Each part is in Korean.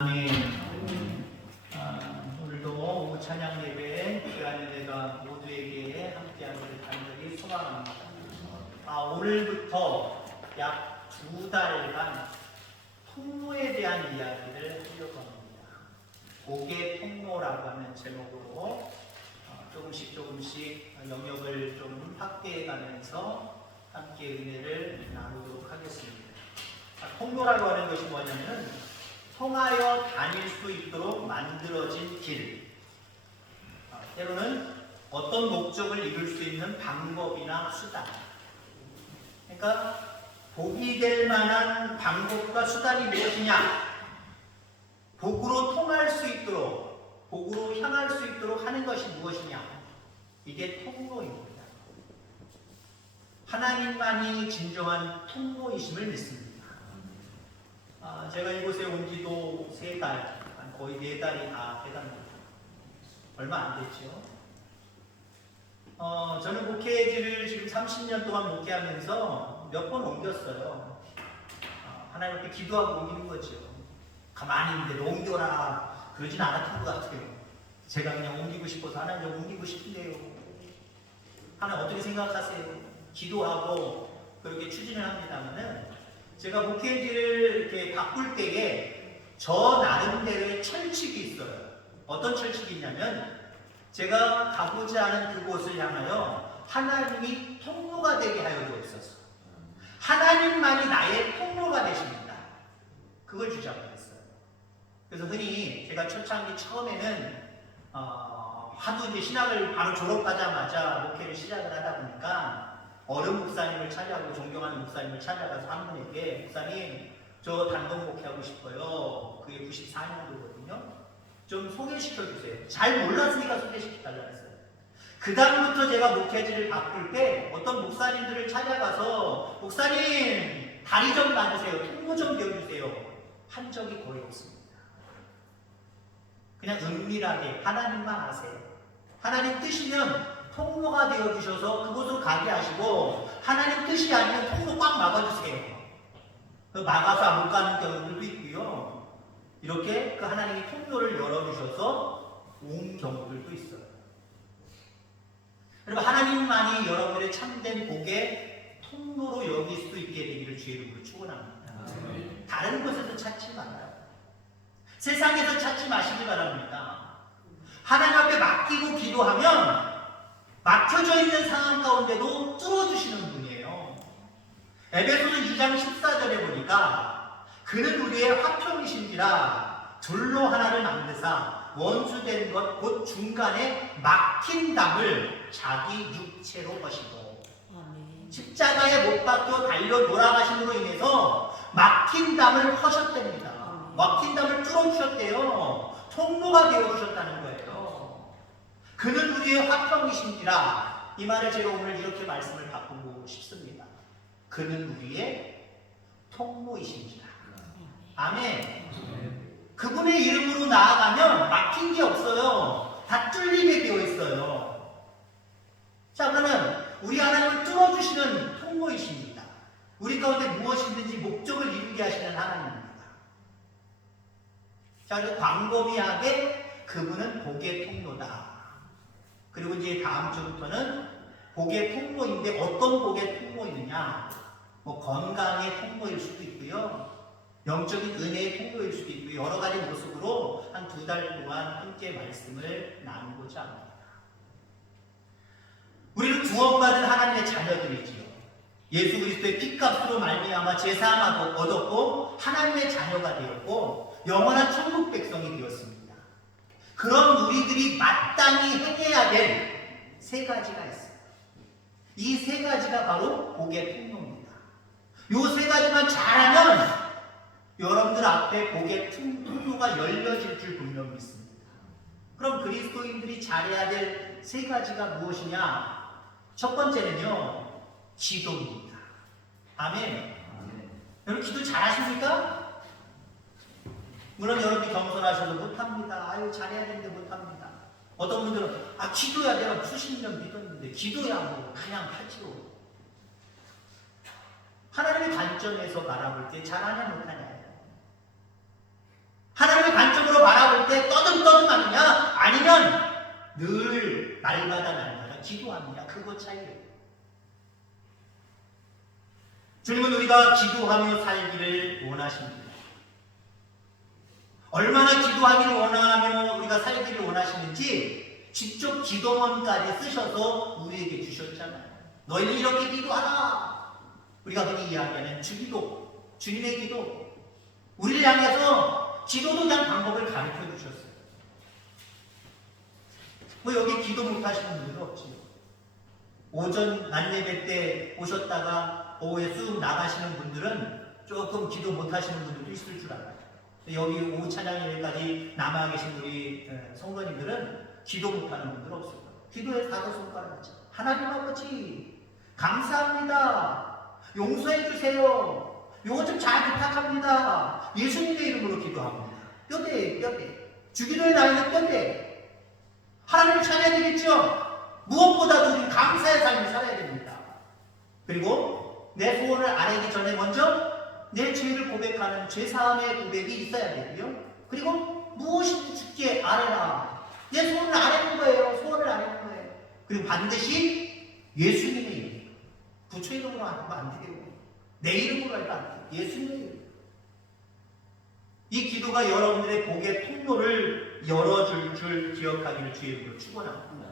아멘. 오늘도 오후 찬양 예배에 귀한 예배가 모두에게 함께하기를 간절히 소망합니다. 오늘부터 약 2달간 통로에 대한 이야기를 하려고 합니다. 복의 통로라고 하는 제목으로 조금씩 영역을 좀 확대해가면서 함께 은혜를 나누도록 하겠습니다. 통로라고 하는 것이 뭐냐면 통하여 다닐 수 있도록 만들어진 길, 때로는 어떤 목적을 이룰 수 있는 방법이나 수단, 그러니까 복이 될 만한 방법과 수단이 무엇이냐, 복으로 통할 수 있도록, 복으로 향할 수 있도록 하는 것이 무엇이냐, 이게 통로입니다. 하나님만이 진정한 통로이심을 믿습니다. 제가 이곳에 온 지도 3달, 거의 4달이 다 돼갑니다. 얼마 안 됐죠. 저는 목회지를 지금 30년 동안 목회하면서 몇 번 옮겼어요. 하나님 앞에 기도하고 옮기는 거죠. 가만히 있는데 옮겨라 그러진 않았던 것 같아요. 제가 그냥 옮기고 싶어서 하나님 좀 옮기고 싶은데요. 하나님 어떻게 생각하세요? 기도하고 그렇게 추진을 합니다만은 제가 목회지를 이렇게 바꿀 때에 저 나름대로의 철칙이 있어요. 어떤 철칙이 있냐면 제가 가고자 하는 그곳을 향하여 하나님이 통로가 되게 하여 주옵소서. 하나님만이 나의 통로가 되십니다. 그걸 주장했어요. 그래서 흔히 제가 초창기 처음에는 하도 이제 신학을 바로 졸업하자마자 목회를 시작을 하다 보니까 어른 목사님을 찾아가고 존경하는 목사님을 찾아가서 한 분에게 목사님 저 단독 목회하고 싶어요. 그게 94년도거든요. 좀 소개시켜 주세요. 잘 몰랐으니까 소개시켜달라고 했어요. 그 다음부터 제가 목회지를 바꿀 때 어떤 목사님들을 찾아가서 목사님 다리 좀 봐주세요. 통로 좀 배워주세요. 한 적이 거의 없습니다. 그냥 은밀하게 하나님만 아세요. 하나님 뜻이면 통로가 되어주셔서 그곳으로 가게 하시고 하나님 뜻이 아니면 통로 꽉 막아주세요. 막아서 못 가는 경우들도 있고요. 이렇게 그 하나님이 통로를 열어주셔서 온 경우들도 있어요. 여러분 하나님만이 여러분의 참된 복의 통로로 여길 수 있게 되기를 주의 이름으로 축원합니다. 다른 곳에서 찾지 말아요. 세상에서 찾지 마시기 바랍니다. 하나님 앞에 맡기고 기도하면 막혀져 있는 상황 가운데도 뚫어주시는 분이에요. 에베소서 2장 14절에 보니까 그는 우리의 화평이신지라 둘로 하나를 만드사 원수된 것 곧 중간에 막힌 담을 자기 육체로 거시고 십자가에 못 박혀 달려 돌아가심으로 인해서 막힌 담을 허셨답니다. 막힌 담을 뚫어주셨대요. 통로가 되어주셨다는 거예요. 그는 우리의 화평이신지라. 이 말을 제가 오늘 이렇게 말씀을 바꾸고 싶습니다. 그는 우리의 통로이신지라. 아멘. 그분의 이름으로 나아가면 막힌 게 없어요. 다 뚫리게 되어 있어요. 자, 그러면 우리 하나님을 뚫어주시는 통로이십니다. 우리 가운데 무엇이든지 목적을 이루게 하시는 하나님입니다. 자, 그래서 광범위하게 그분은 복의 통로다. 그리고 이제 다음 주부터는 복의 통로인데 어떤 복의 통로이느냐? 건강의 통로일 수도 있고요. 영적인 은혜의 통로일 수도 있고 여러 가지 모습으로 한 2달 동안 함께 말씀을 나누고자 합니다. 우리는 구원받은 하나님의 자녀들이지요. 예수 그리스도의 피값으로 말미암아 제사함을 얻었고 하나님의 자녀가 되었고 영원한 천국 백성이 되었습니다. 그런 우리들이 마땅히 행해야 될 3가지가 있어요. 이 3가지가 바로 복의 통로입니다. 이 3가지만 잘하면 여러분들 앞에 복의 통로가 열려질 줄 분명히 믿습니다. 그럼 그리스도인들이 잘해야 될 3가지가 무엇이냐? 첫 번째는요, 기도입니다. 아멘. 여러분 기도 잘하십니까? 물론 여러분이 겸손하셔도 못합니다. 아유 잘해야 되는데 못합니다. 어떤 분들은 기도야 내가 수십 년 믿었는데 기도야 뭐 그냥 하지요. 하나님의 관점에서 바라볼 때 잘하냐 못하냐. 하나님의 관점으로 바라볼 때 떠듬떠듬하느냐 아니면 늘 날마다 기도하느냐 그것 차이예요. 주님은 우리가 기도하며 살기를 원하십니다. 얼마나 기도하기를 원하며 우리가 살기를 원하시는지 직접 기도문까지 쓰셔서 우리에게 주셨잖아요. 너희는 이렇게 기도하라. 우리가 흔히 이야기하는 주기도, 주님의 기도. 우리를 향해서 기도도 그냥 방법을 가르쳐 주셨어요. 뭐 여기 기도 못하시는 분들은 없지요. 오전 낮예배 때 오셨다가 오후에 쑥 나가시는 분들은 조금 기도 못하시는 분들도 있을 줄 알아요. 여기 오후 찬양 예배까지 남아 계신 우리 성도님들은 기도 못하는 분들 없을 거예요. 기도에 다섯 손가락 하지. 하나님 아버지 감사합니다. 용서해 주세요. 요거 좀 잘 부탁합니다. 예수님의 이름으로 기도합니다. 뼈대 주기도의 나이는 뼈대. 하나님을 찾아야 되겠죠. 무엇보다도 우리는 감사의 삶을 살아야 됩니다. 그리고 내 소원을 아뢰기 전에 먼저 내 죄를 고백하는 죄사함의 고백이 있어야 되고요. 그리고 무엇이든 주께 아뢰라. 내 소원을 아뢰는 거예요. 소원을 아뢰는 거예요. 그리고 반드시 예수님의 이름. 부처 이름으로 하면 안 돼요. 내 이름으로 하면 안 돼요. 예수님의 이름. 이 기도가 여러분들의 복의 통로를 열어줄 줄 기억하기를 주의 이름으로 축원합니다.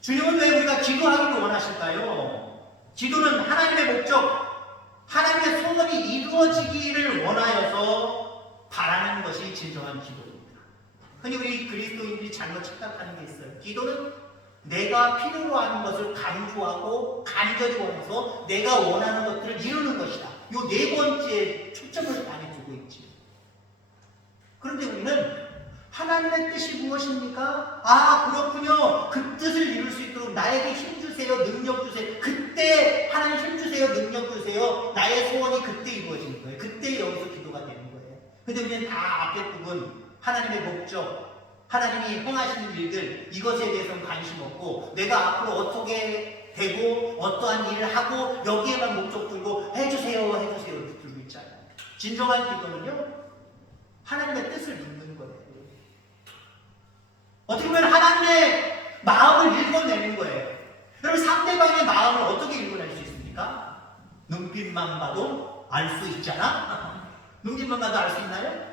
주님은 왜 우리가 기도하기를 원하실까요? 기도는 하나님의 목적, 하나님의 소원이 이루어지기를 원하여서 바라는 것이 진정한 기도입니다. 흔히 우리 그리스도인들이 잘못 착각하는 게 있어요. 기도는 내가 필요로 하는 것을 강조하고 간절히 원해서 내가 원하는 것들을 이루는 것이다. 이 네 번째 초점을 많이 두고 있지. 그런데 우리는 하나님의 뜻이 무엇입니까? 아, 그렇군요. 그 뜻을 이룰 수 있도록 나에게 힘 주세요. 능력 주세요. 그때 하나님 힘 주세요. 능력 주세요. 나의 소원이 그때 이루어지는 거예요. 그때 여기서 기도가 되는 거예요. 근데 우리는 다 앞에 부분 하나님의 목적, 하나님이 행하시는 일들 이것에 대해서는 관심 없고 내가 앞으로 어떻게 되고 어떠한 일을 하고 여기에만 목적 두고 해주세요 들고 있잖아요. 진정한 기도는요. 하나님의 뜻을 묻는 거예요. 어떻게 보면 하나님의 마음을 읽어내는 거예요. 여러분 상대방의 마음을 어떻게 읽어낼 수 있습니까? 눈빛만 봐도 알 수 있잖아. 눈빛만 봐도 알 수 있나요?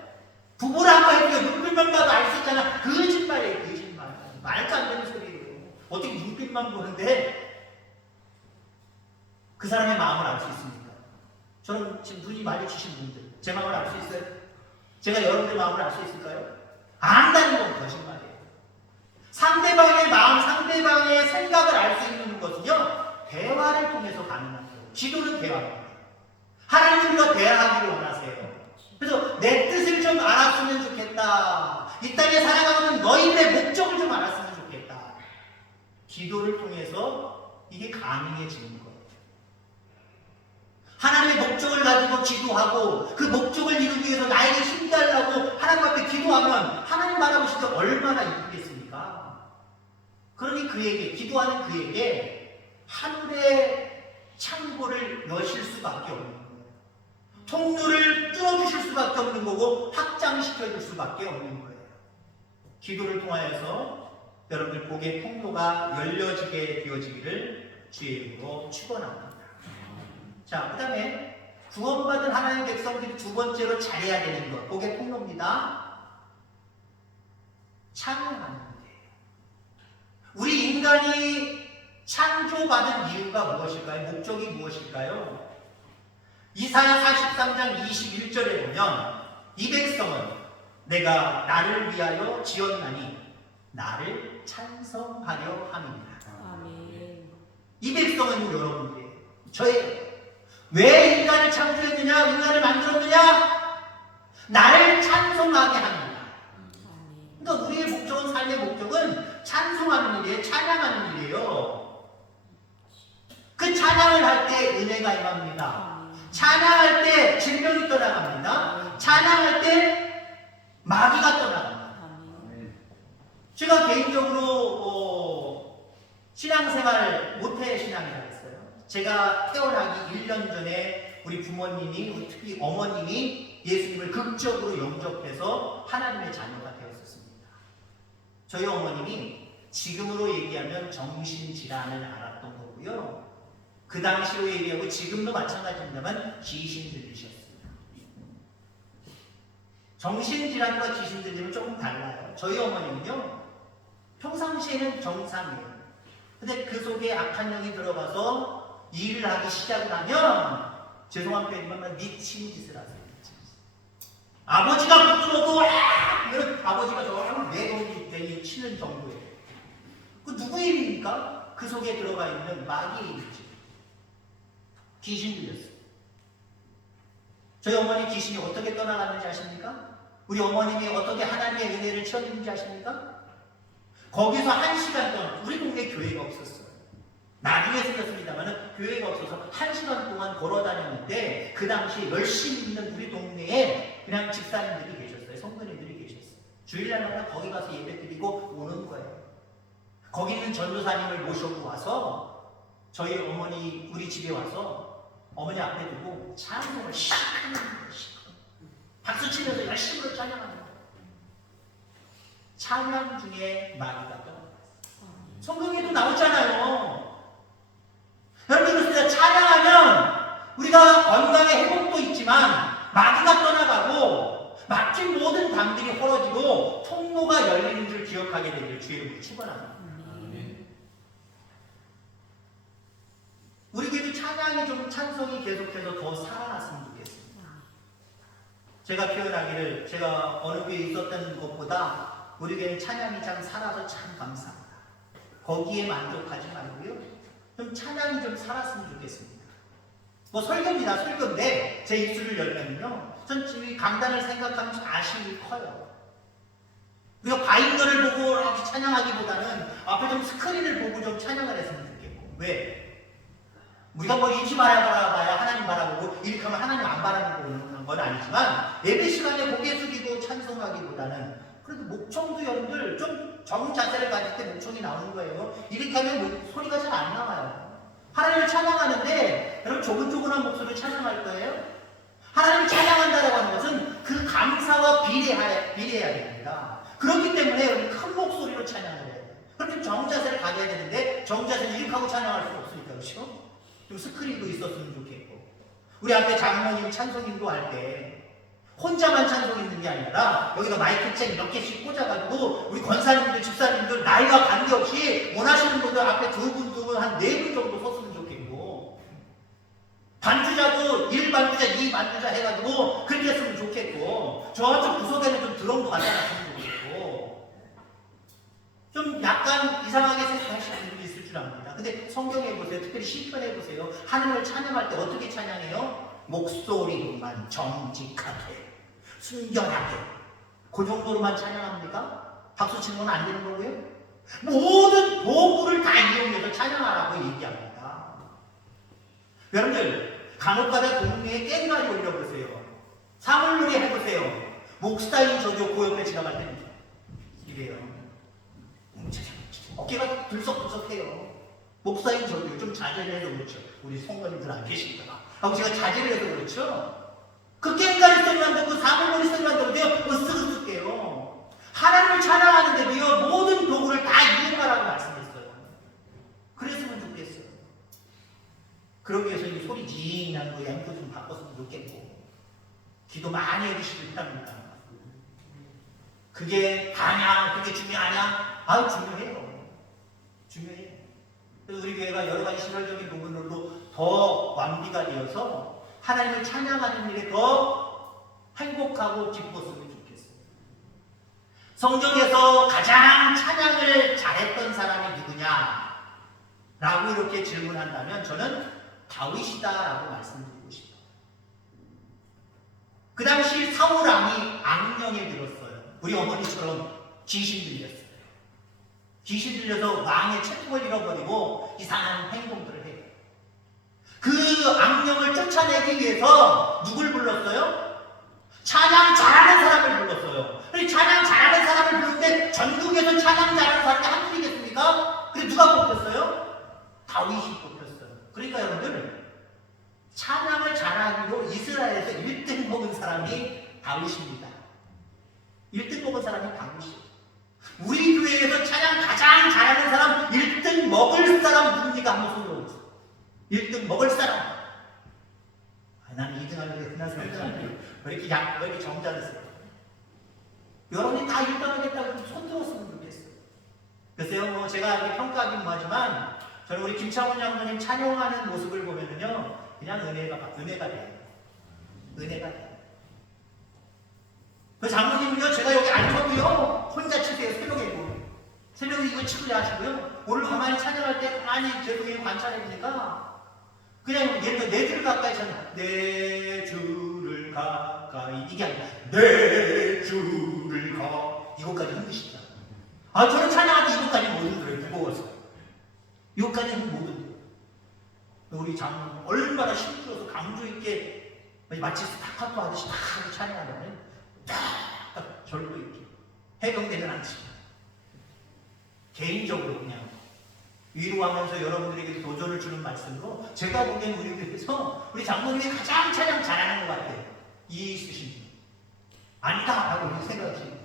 부부를 한번 해보세요. 눈빛만 봐도 알 수 있잖아. 거짓말이에요. 거짓말. 말도 안 되는 소리예요. 어떻게 눈빛만 보는데 그 사람의 마음을 알 수 있습니까? 저는 지금 눈이 마주치신 분들 제 마음을 알 수 있어요? 제가 여러분들 마음을 알 수 있을까요? 안다는 건 거짓말이에요. 상대방의 마음, 상대방의 생각을 알 수 있는 것은요, 대화를 통해서 가능한 거예요. 기도는 대화입니다. 하나님은 우리가 대화하기를 원하세요. 그래서 내 뜻을 좀 알았으면 좋겠다. 이 땅에 살아가는 너희들의 목적을 좀 알았으면 좋겠다. 기도를 통해서 이게 가능해지는 거예요. 하나님의 목적을 가지고 기도하고 그 목적을 이루기 위해서 나에게 힘달라고 하나님 앞에 기도하면 하나님 바라보실 때 얼마나 이쁘겠습니까? 그러니 그에게 기도하는 그에게 하늘의 창고를 여실 수밖에 없는 거예요. 통로를 뚫어주실 수밖에 없는 거고 확장시켜줄 수밖에 없는 거예요. 기도를 통하여서 여러분들 복의 통로가 열려지게 되어지기를 주의 이름으로 축원합니다. 자, 그 다음에 구원받은 하나님의 백성들이 두 번째로 잘해야 되는 것, 복의 통로입니다. 찬양하는 거예요. 우리 인간이 창조받은 이유가 무엇일까요? 목적이 무엇일까요? 이사야 43장 21절에 보면 이 백성은 내가 나를 위하여 지었나니 나를 찬송하려 함이니라. 아멘. 이 백성은 여러분들이에요. 저예요. 왜 인간을 창조했느냐? 인간을 만들었느냐? 나를 찬송하게 합니다. 그러니까 우리의 목적은, 삶의 목적은 찬송하는 일이에요. 찬양하는 일이에요. 그 찬양을 할 때 은혜가 임합니다. 찬양할 때 질병이 떠나갑니다. 찬양할 때 마귀가 떠나갑니다. 제가 개인적으로 신앙생활 모태 신앙이라고 했어요. 제가 태어나기 1년 전에 우리 부모님이, 특히 어머님이 예수님을 극적으로 영접해서 하나님의 자녀가 되었었습니다. 저희 어머님이 지금으로 얘기하면 정신질환을 앓았던 거고요. 그 당시로 얘기하고 지금도 마찬가지입니다만 귀신 들리셨어요. 정신질환과 귀신 들림은 조금 달라요. 저희 어머님은요, 평상시에는 정상이에요. 근데 그 속에 악한 영이 들어가서 일을 하기 시작을 하면, 죄송한 표현이지만 미친 짓을 하세요. 아버지가 붙들어도 그러면 아버지가 저랑 내동이 되니 치는 정도예요. 그 누구의 일입니까? 그 속에 들어가 있는 마귀의 일이죠. 귀신 들렸어요. 저희 어머니 귀신이 어떻게 떠나갔는지 아십니까? 우리 어머님이 어떻게 하나님의 은혜를 체험했는지 아십니까? 거기서 1시간 동안, 우리 동네에 교회가 없었어요. 나중에 생겼습니다만 교회가 없어서 1시간 동안 걸어 다녔는데, 그 당시 열심히 있는 우리 동네에 그냥 집사님들이 계셨어요. 성도님들이 계셨어요. 주일날마다 거기 가서 예배 드리고 오는 거예요. 거기 있는 전도사님을 모셔고 와서 저희 어머니 우리 집에 와서 어머니 앞에 두고 찬송을 시작하는 거예요. 박수 치면서 열심히 찬양하는 거예요. 찬양 중에 마귀가 떠나갔어요. 성경에도 나오잖아요. 여러분, 그렇습니다. 찬양하면 우리가 건강의 회복도 있지만 마귀가 떠나가고 막힌 모든 담들이 헐어지고 통로가 열리는 줄 기억하게 되기를 주의 이름으로 축원합니다. 우리 교회도 찬양이 좀, 찬송이 계속해서 더 살아났으면 좋겠습니다. 제가 표현하기를, 제가 어느 교회에 있었던 것보다 우리 교회는 찬양이 참 살아서 참 감사합니다. 거기에 만족하지 말고요, 좀 찬양이 좀 살았으면 좋겠습니다. 뭐 설교입니다. 설교인데 제 입술을 열면요, 전 지금 강단을 생각하면 아쉬움이 커요. 우리가 바인더를 보고 찬양하기보다는 앞에 좀 스크린을 보고 좀 찬양을 했으면 좋겠고. 왜? 우리가 뭐 잊지 말아봐야 하나님 바라보고 이렇게 하면 하나님 안 바라보는 건 아니지만, 예배 시간에 고개 숙이고 찬송하기보다는 그래도 목청도 여러분들 좀 정자세를 가질 때 목청이 나오는 거예요. 이렇게 하면 소리가 잘 안 나와요. 하나님을 찬양하는데 여러분 조근조근한 목소리로 찬양할 거예요? 하나님을 찬양한다라고 하는 것은 그 감사와 비례해야 됩니다. 그렇기 때문에 우리 큰 목소리로 찬양을 해야 돼요. 그렇게 정자세를 가져야 되는데 정자세를 이렇게 하고 찬양할 수 없으니까, 그렇죠? 좀 스크린도 있었으면 좋겠고, 우리 앞에 장로님 찬송인도 할 때 혼자만 찬송 있는 게 아니라 여기다 마이크책 몇 개씩 꽂아가지고 우리 권사님들, 집사님들 나이가 관계없이 원하시는 분들 앞에 두 분, 한 네 분 정도 섰으면 좋겠고, 반주자도 1반주자, 2반주자 해가지고 그렇게 했으면 좋겠고, 저쪽 구석에는 좀 드럼도 가져놨으면 좋겠고, 좀 약간 이상하게 생각하시는 분들이 있을 줄 압니다. 근데 성경에 보세요. 특별히 시편에 보세요. 하나님을 찬양할 때 어떻게 찬양해요? 목소리로만 정직하게, 순결하게, 그 정도로만 찬양합니까? 박수 치는 건 안 되는 거고요. 모든 도구를 다 이용해서 찬양하라고 얘기합니다. 여러분들, 간혹가다 동네에 깽가리 올려보세요. 사물놀이 해보세요. 목사인 저도 그 옆에 지나갈 때는 이래요. 어깨가 들썩들썩해요. 목사인 저도요. 좀 자제를 해서 그렇죠. 우리 성도님들 안 계시니까. 하고 제가 자제를 해서 그렇죠. 그 깽가리 소리만 듣고 사물놀이 소리만 들어도요, 으쓱으쓱해요. 하나님을 찬양하는데도요, 모든 도구를 다 이용하라고 말씀했어요. 그랬으면 좋겠어요. 그러기 위해서 이 소리 징한 거 앰프 좀 바꿨으면 좋겠고, 기도 많이 해주시길 바랍니다. 그게 다냐, 그게 중요하냐? 아유, 중요해요. 중요해요. 그래서 우리 교회가 여러 가지 시설적인 부분으로 더 완비가 되어서 하나님을 찬양하는 일에 더 행복하고 기뻤으면 좋겠어요. 성경에서 가장 찬양을 잘했던 사람이 누구냐? 라고 이렇게 질문한다면 저는 다윗이다라고 말씀드리고 싶어요. 그 당시 사울왕이 악령에 들었어요. 우리 어머니처럼 귀신 들렸어요. 귀신 들려서 왕의 채통을 잃어버리고 이상한 행동들을 해요. 그 악령을 쫓아내기 위해서 누굴 불렀어요? 찬양 잘하는 사람을 불렀어요. 그리고 찬양 잘하는 사람을 부르는데 전국에서 찬양 잘하는 사람이 한둘이겠습니까? 그래서 누가 뽑혔어요? 다윗이 뽑혔어요. 그러니까 여러분들, 찬양을 잘하기로 이스라엘에서 1등 먹은 사람이 다윗입니다. 1등 먹은 사람이 다윗이에요. 우리 교회에서 찬양 가장 잘하는 사람 1등 먹을 사람 누굽니까? 한번 손 들어보세요. 1등 먹을 사람. 나는 2등 하려고 그냥 생각하는데 왜 이렇게 정자를 여러분이 다 1등 하겠다고 손 들었으면 좋겠어요. 글쎄요, 뭐 제가 이렇게 평가하긴 뭐하지만 저는 우리 김창훈 장로님 찬양하는 모습을 보면은요, 그냥 은혜가 돼요. 은혜가 돼요. 그 장로님은요, 제가 여기 앉혀도요, 혼자 치세요. 새벽에 이거 치고 하시고요. 오늘 가만히 찬양할 때 가만히 제 동에 관찰해보니까 그냥 예를 들어 내 줄을 가까이 찬양. 내 줄을 가까이. 이게 아니라 내 줄을 가. 이것까지 흔드시죠. 저는 찬양할 때 이것까지 못 흔들어요. 무거워서. 이것까지는 못 흔들어요. 우리 장로님 얼마나 힘들어서 강조 있게 마치 스타카토 하듯이 딱 찬양하면 딱 절로 이렇게 해병대는 않지만 개인적으로 그냥 위로하면서 여러분들에게 도전을 주는 말씀으로 제가 보기엔 우리 교회에서 우리 장로님이 가장 찬양 잘하는 것 같아요. 이 있으신 분. 아니다 라고 생각하시고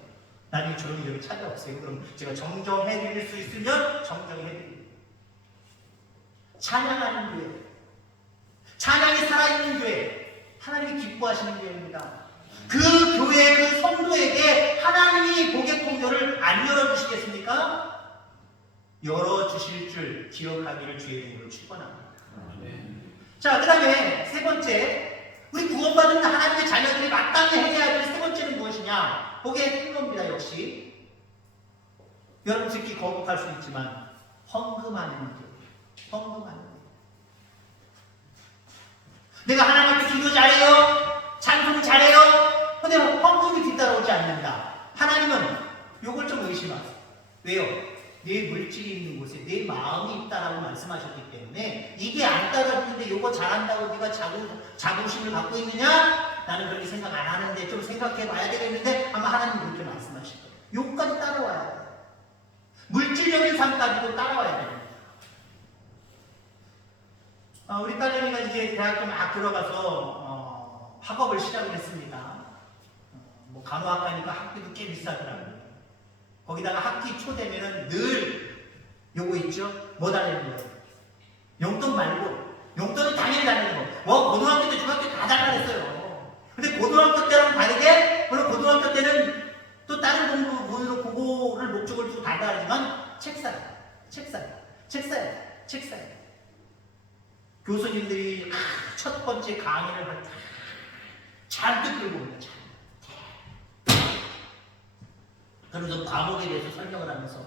나중에 저는 여기 찾아오세요. 그럼 제가 정정해드릴 수 있으면 정정해드립니다. 찬양하는 교회, 찬양이 살아있는 교회, 하나님이 기뻐하시는 교회입니다. 그 교회, 그 성도에게 하나님이 복의 통로를 안 열어주시겠습니까? 열어주실 줄 기억하기를 주의 이름으로 축원합니다. 자, 그 다음에 세 번째, 우리 구원받은 하나님의 자녀들이 마땅히 해야 될 세 번째는 무엇이냐? 복의 통로입니다. 역시 여러분 듣기 거북할 수 있지만 헌금하는 것. 헌금하는 것. 내가 하나님 앞에 기도 잘해요, 찬송 잘해요. 근데 헌금이 뒤따라오지 않는다. 하나님은 요걸 좀 의심하세요. 왜요? 내 물질이 있는 곳에 내 마음이 있다라고 말씀하셨기 때문에 이게 안 따라주는데 요거 잘한다고 네가 자부심을 갖고 있느냐? 나는 그렇게 생각 안 하는데 좀 생각해 봐야 되겠는데 아마 하나님 그렇게 말씀하실 거예요. 요까지 따라와야 돼요. 물질적인 삶까지도 따라와야 됩니다. 우리 딸내미가 이제 대학교 막 들어가서 학업을 시작을 했습니다. 뭐 간호학과니까 학비도 꽤 비싸더라고요. 거기다가 학기 초 되면은 늘 요거 있죠? 뭐 달라는 거예요? 용돈 말고 용돈은 당연히 달라는 거. 뭐 고등학교 때 중학교 때 다 달라냈어요. 근데 고등학교 때랑 다르게 물론 고등학교 때는 또 다른 공부로 그거를 목적을 두고 달라하지만 책 사요. 교수님들이 첫 번째 강의를 할 때 잔뜩 들고 옵니다. 그러면서 과목에 대해서 설명을 하면서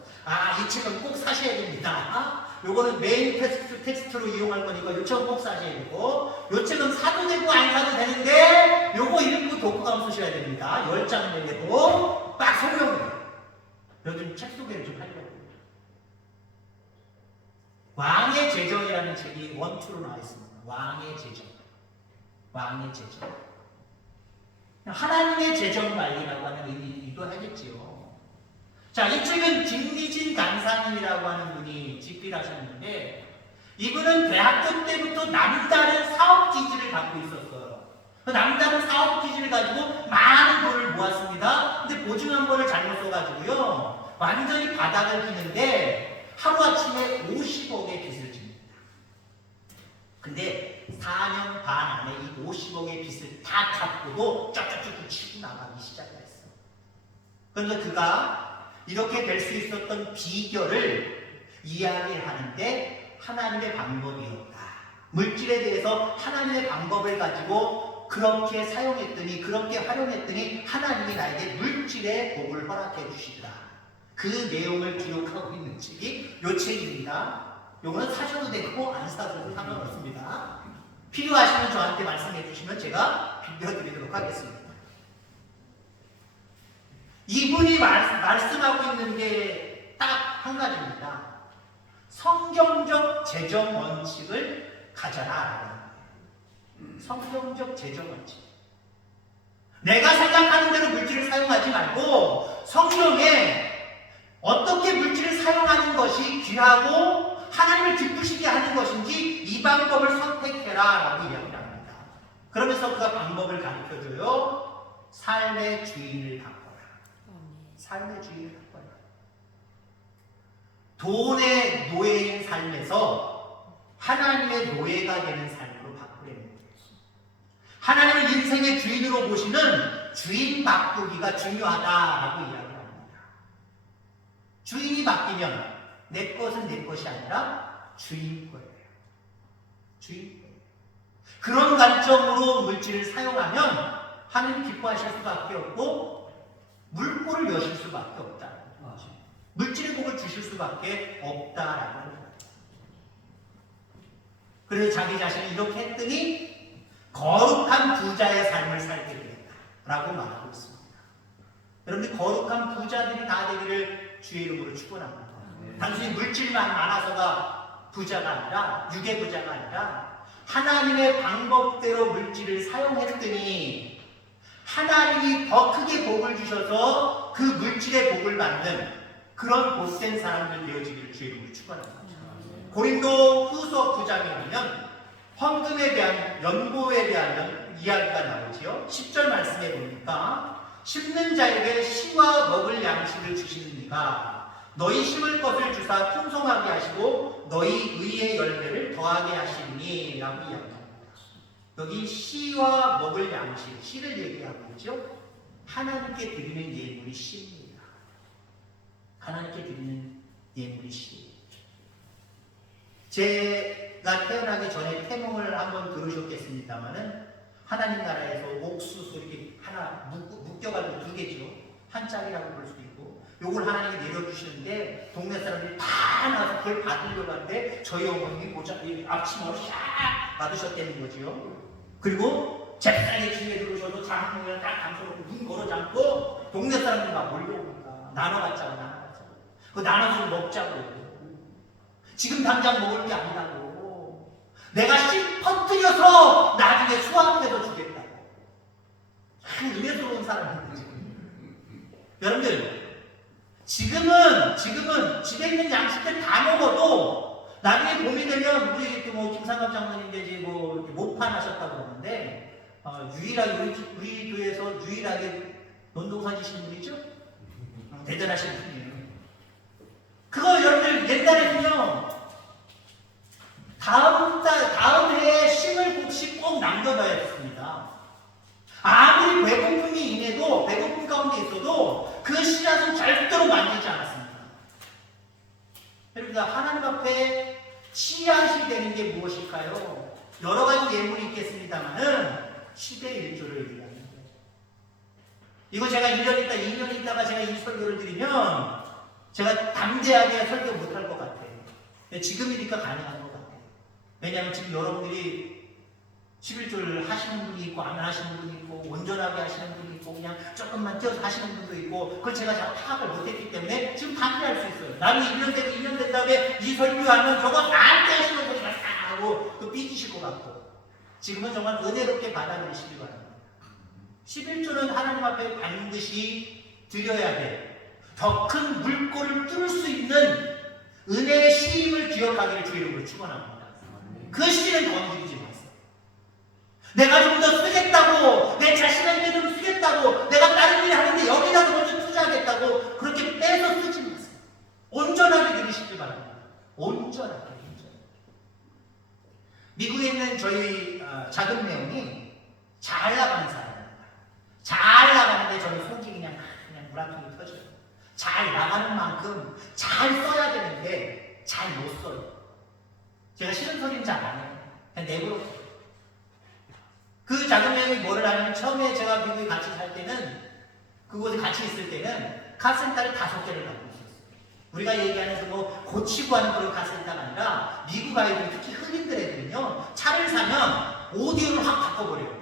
이 책은 꼭 사셔야 됩니다. 요거는 메인 텍스트로 이용할 거니까 요 책은 꼭 사셔야 되고 요 책은 사도 되고 안 사도 되는데 요거 읽고 독후감 쓰셔야 됩니다. 10장 내고 딱 설명해요. 요즘 책 소개를 좀 하려고. 왕의 재정이라는 책이 원투로 나와 있습니다. 왕의 재정. 하나님의 재정 관리라고 하는 의미도 하겠지요. 자, 이 책은 김미진 강사님이라고 하는 분이 집필하셨는데 이분은 대학교 때부터 남다른 사업 기질을 갖고 있었어요. 그 남다른 사업 기질을 가지고 많은 돈을 모았습니다. 근데 보증 한 번을 잘못 써가지고요 완전히 바닥을 끼는데 하루아침에 50억의 빚을 집니다. 근데 4년 반 안에 이 50억의 빚을 다 갚고도 쫙쫙쫙 치고 나가기 시작했어요. 그래서 그가 이렇게 될 수 있었던 비결을 이야기하는데 하나님의 방법이었다. 물질에 대해서 하나님의 방법을 가지고 그렇게 사용했더니 그렇게 활용했더니 하나님이 나에게 물질의 복을 허락해 주시더라. 그 내용을 기록하고 있는 책이 이 책입니다. 요거는 사셔도 되고 안 사셔도 상관없습니다. 필요하시면 저한테 말씀해 주시면 제가 빌려드리도록 하겠습니다. 이분이 말씀하고 있는 게 딱 한 가지입니다. 성경적 재정 원칙을 가져라. 성경적 재정 원칙. 내가 생각하는 대로 물질을 사용하지 말고 성경에 어떻게 물질을 사용하는 것이 귀하고 하나님을 기쁘시게 하는 것인지 이 방법을 선택해라 라고 이야기합니다. 그러면서 그 방법을 가르쳐줘요. 삶의 주인을 바꿔라. 삶의 주인을 바꿔라. 돈의 노예인 삶에서 하나님의 노예가 되는 삶으로 바꾸려는 거예요. 하나님을 인생의 주인으로 보시는 주인 바꾸기가 중요하다라고 이야기합니다. 주인이 바뀌면 내 것은 내 것이 아니라 주인 거예요. 주인 거예요. 그런 관점으로 물질을 사용하면 하나님 기뻐하실 수밖에 없고 물꼬를 여실 수밖에 없다. 물질의 복을 주실 수밖에 없다라는 거예요. 그래서 자기 자신이 이렇게 했더니 거룩한 부자의 삶을 살게 되겠다라고 말하고 있습니다. 여러분들 거룩한 부자들이 다 되기를 주의 이름으로 축원합니다. 단순히 물질만 많아서가 부자가 아니라 육의 부자가 아니라 하나님의 방법대로 물질을 사용했더니 하나님이 더 크게 복을 주셔서 그 물질의 복을 받는 그런 복된 사람들 되어지기를 주의 이름으로 축원합니다. 고린도 후서 9장에 보면 헌금에 대한 연보에 대한 이야기가 나오지요. 10절 말씀에 보니까 심는 자에게 씨와 먹을 양식을 주시는 이가 너희 심을 것을 주사 풍성하게 하시고 너희 의의 열매를 더하게 하시니 라고 이야기합니다. 여기 씨와 먹을 양식, 씨를 얘기하고 있죠. 하나님께 드리는 예물이 씨입니다. 하나님께 드리는 예물이 씨. 제가 태어나기 전에 태몽을 한번 들으셨겠습니다만은 하나님 나라에서 옥수수 이렇게 하나 묶여가지고 두 개죠. 한 짝이라고 볼 수도 있고 요걸 하나님이 내려주시는데 동네 사람들이 다 나와서 그걸 받으려고 하는데 저희 어머님이 앞치마로 샥 받으셨다는 거죠. 그리고 잽싸게 집에 들어오셔도 장롱을 딱 감춰놓고 눈 걸어 잠고 동네 사람들이 막 몰려옵니다. 나눠갖자고 나눠갖자고 그 나눠서 먹자고. 지금 당장 먹을 게 아니라고. 내가 씨 퍼뜨려서 나중에 수확해서 주겠다고. 참 은혜스러운 사람인데 여러분들 지금은 집에 있는 양식들 다 먹어도 나중에 봄이 되면 우리 김상갑 장로님께 이제 모판하셨다고 그러는데 유일하게 우리 교회에서 유일하게 논동산 지신 분이죠? 대단하신 분이에요. 그거 여러분들 옛날에는요 다음 해에 심을 곡식 꼭 남겨놔야 했습니다. 아무리 배고픔이 임해도 배고픔 가운데 있어도 그 씨앗은 절대로 만들지 않았습니다. 그러니까 하나님 앞에 씨앗이 되는 게 무엇일까요? 여러 가지 예물이 있겠습니다만은 10의 1조를 얘기합니다. 이거 제가 1년 있다, 2년 있다가 제가 이 설교를 드리면 제가 담대하게 설교 못할 것 같아요. 지금이니까 가능한 것 같아요. 왜냐하면 지금 여러분들이 11조를 하시는 분이 있고 안 하시는 분이 있고 온전하게 하시는 분이 있고 그냥 조금만 띄어서 하시는 분도 있고 그걸 제가 잘 파악을 못했기 때문에 지금 담대할 수 있어요. 나는 1년 되고 2년 된 다음에 이 설교하면 저거 나한테 하시는 분이 다 하고 또 삐지실 것 같고 지금은 정말 은혜롭게 받아들이시기 바랍니다. 11조는 하나님 앞에 반드시 드려야 돼. 더 큰 물꼬를 뚫을 수 있는 은혜의 시임을 기억하기를 주의 이름으로 축원합니다. 그 씨는 건드리지 마세요. 내가 좀 더 쓰겠다고, 내 자신한테 좀 쓰겠다고, 내가 다른 일 하는데 여기라도 먼저 투자하겠다고 그렇게 빼서 쓰지 마세요. 온전하게 드리시길 바랍니다. 온전하게. 미국에 있는 저희 작은 매형이 잘 나가는 사람입니다. 잘 나가는데 저는 속이 그냥 물 한 통이 터져요. 잘 나가는 만큼 잘 써야 되는데 잘 못 써요. 제가 싫은 소리는 잘 안 해요. 그냥 내버려둬요. 그 작은 형이 뭐를 하냐면 처음에 제가 미국에 같이 살 때는 그곳에 같이 있을 때는 카센터를 5개를 갖고 있었어요. 우리가 얘기하는 그 고치고 하는 그런 카센터가 아니라 미국 아이들 특히 흑인들 애들은요 차를 사면 오디오를 확 바꿔버려요.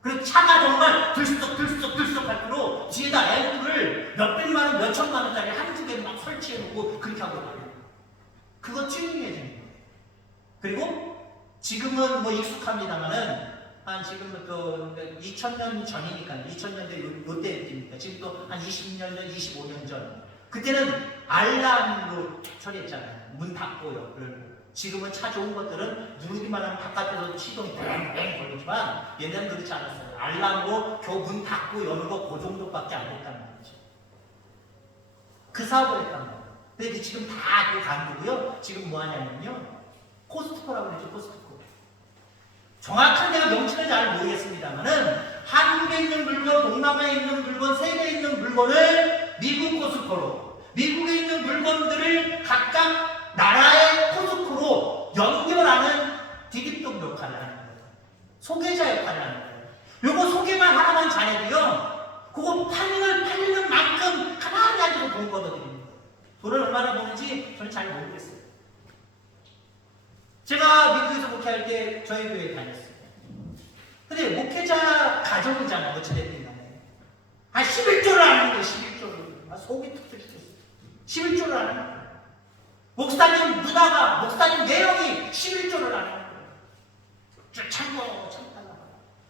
그리고 차가 정말 들썩 할수록 뒤에다 앰프를 몇백만 원, 몇천만 원짜리 한두 개를 막 설치해놓고 그렇게 하고 가요. 그거 튜닝해주는 거예요. 그리고 지금은 익숙합니다만은 한 지금부터 2000년 전이니까 2000년대 요때입니까? 지금 또 한 20년 전, 25년 전 그때는 알람으로 처리했잖아요. 문 닫고요. 지금은 차 좋은 것들은 누르기만 하면 바깥에서 시동이 걸리지만 옛날엔 그렇지 않았어요. 알람으로 겨우 문 닫고 여는 거 그 정도밖에 안 됐단 말이죠. 그 사업을 했단 말이에요. 근데 지금 다 그 간두고요. 지금 뭐 하냐면요. 코스트코라고 그러죠. 코스트코. 정확한 내가 명칭을 잘 모르겠습니다만은 한국에 있는 물건, 동남아에 있는 물건, 세계에 있는 물건을 미국 코스트코로, 미국에 있는 물건들을 각각 나라의 코스트코로 연결하는 디귿독 역할을 하는 거예요. 소개자 역할을 하는 거예요. 요거 소개만 하나만 잘해도요, 그거 팔리는 만큼 가만히 앉아서 돈 걷어드립니다. 돈을 얼마나 버는지 저는 잘 모르겠어요. 제가 미국에서 목회할 때 저희 교회에 다녔어요. 근데 목회자 가정이잖아요. 어찌됐든 간에. 11조를 하는 거예요. 11조를. 속이 툭 터졌어요. 11조를 하는 거예요. 목사님 누나가, 목사님 내용이 11조를 하는 거예요. 참다가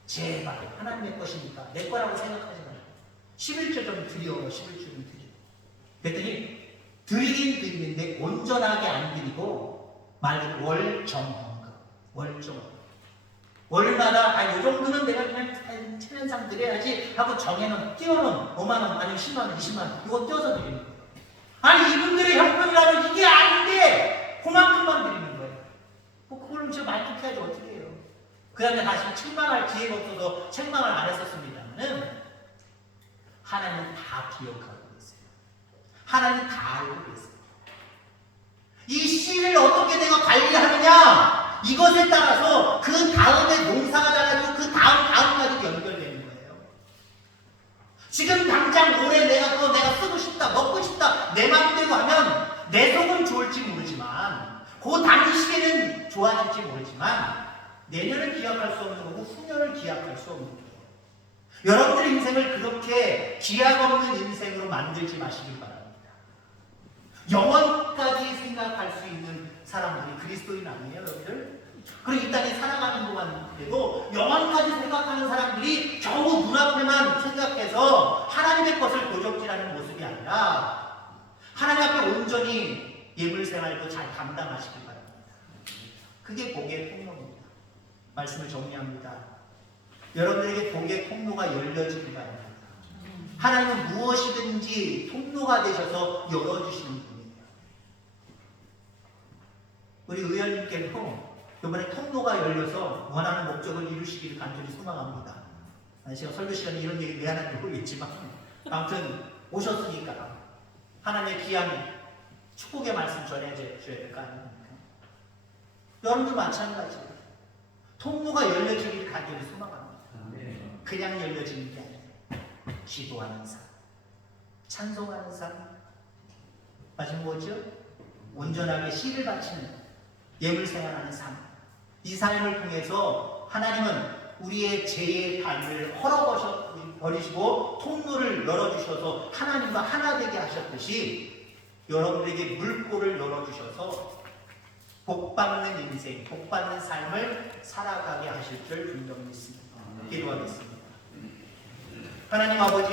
제발 하나님의 것이니까 내 거라고 생각하지 말고 11조 좀 드려. 11조 좀 드려. 그랬더니 드리긴 드리는데 온전하게 안 드리고 말 그대로 월정헌금. 월정. 월마다 이 정도는 내가 그냥 체면상 드려야지 하고 정해놓은 띄워놓은 5만 원 아니면 10만 원, 20만 원 이거 띄워서 드리는 거예요. 아니 이분들의 형편이라면 이게 아닌데 그만큼만 드리는 거예요. 뭐 그걸 제가 만족해야지 어떻게 해요. 그 다음에 다시 책망할 기회가 없어서 책망을 안 했었습니다만은 하나님은 다 기억하고 계세요. 하나님 다 알고 계세요. 이 씨를 어떻게 내가 관리하느냐 이것에 따라서 그 다음에 농사가 자라고 그 다음까지 연결되는 거예요. 지금 당장 올해 내가 쓰고 싶다, 먹고 싶다, 내 마음대로 하면 내 속은 좋을지 모르지만 그 당시에는 좋아질지 모르지만 내년을 기약할 수 없는 거고 후년을 기약할 수 없는 거예요. 여러분들의 인생을 그렇게 기약 없는 인생으로 만들지 마시길 바랍니다. 영원까지 생각할 수 있는 사람들이 그리스도인 아니에요, 여러분들? 그리고 이 땅에 살아가는 동안에도 영원까지 생각하는 사람들이 겨우 눈앞에만 생각해서 하나님의 것을 도적질하는 모습이 아니라 하나님 앞에 온전히 예물 생활도 잘 감당하시길 바랍니다. 그게 복의 통로입니다. 말씀을 정리합니다. 여러분들에게 복의 통로가 열려지길 바랍니다. 하나님은 무엇이든지 통로가 되셔서 열어주시는 분이에요. 우리 의원님께도 이번에 통로가 열려서 원하는 목적을 이루시기를 간절히 소망합니다. 제가 설교 시간에 이런 얘기 왜 하는지 모르겠지만 아무튼 오셨으니까 하나님의 귀한 축복의 말씀 전해줘야 될 거 아닙니까? 여러분도 마찬가지예요. 통로가 열려지기를 간절히 소망합니다. 그냥 열려지는 게 아니에요. 기도하는 삶, 찬송하는 삶, 마지막 뭐죠? 온전하게 씨를 바치는 예물 생활하는 삶. 이 삶을 통해서 하나님은 우리의 죄의 담을 헐어버리시고 통로를 열어주셔서 하나님과 하나 되게 하셨듯이 여러분에게 물꼬를 열어주셔서 복받는 인생, 복받는 삶을 살아가게 하실 줄 분명히 믿습니다. 기도하겠습니다. 하나님 아버지